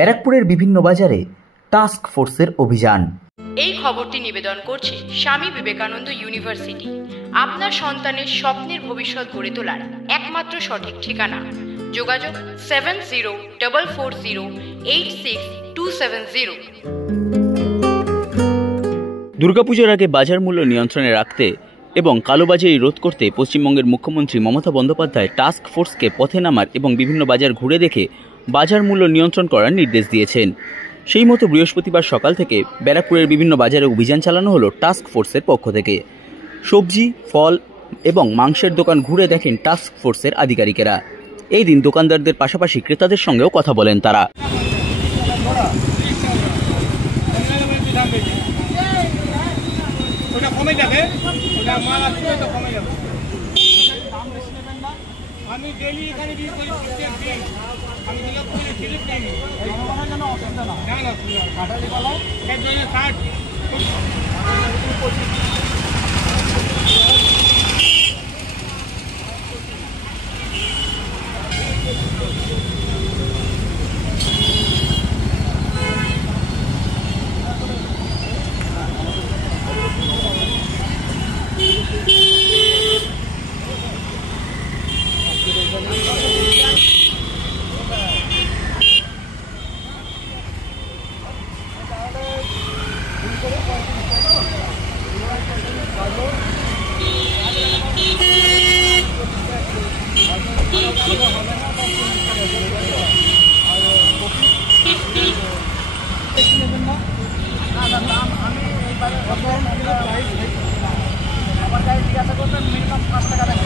ব্যারাকপুরের বিভিন্ন বাজারে টাস্ক ফোর্সের অভিযান। এই খবরটি নিবেদন করছে স্বামী বিবেকানন্দ ইউনিভার্সিটি, আপনার সন্তানের স্বপ্নের ভবিষ্যৎ গড়ে তোলার একমাত্র সঠিক ঠিকানা। যোগাযোগ 7044086270। দুর্গাপুজোর আগে বাজার মূল্য নিয়ন্ত্রণে রাখতে এবং কালোবাজারি রোধ করতে পশ্চিমবঙ্গের মুখ্যমন্ত্রী মমতা বন্দ্যোপাধ্যায় টাস্ক ফোর্সকে পথে নামার এবং বিভিন্ন বাজার ঘুরে দেখে বাজার মূল্য নিয়ন্ত্রণ করার নির্দেশ দিয়েছেন। সেই মতো বৃহস্পতিবার সকাল থেকে ব্যারাকপুরের বিভিন্ন বাজারে অভিযান চালানো হলো টাস্ক ফোর্সের পক্ষ থেকে। সবজি, ফল এবং মাংসের দোকান ঘুরে দেখেন টাস্ক ফোর্সের আধিকারিকেরা। এই দিন দোকানদারদের পাশাপাশি ক্রেতাদের সঙ্গেও কথা বলেন তারা। আমি ডেইলি এখানে দিয়ে করি, প্রত্যেক দিন আমি দিলে করে ফিলিপ দিই এই কথা যেন অসুবিধা না না কাটালি বলা এর জন্য 60 আমার গাড়ি জিজ্ঞাসা করবেন মিনিমাম 5 টাকা দেয়।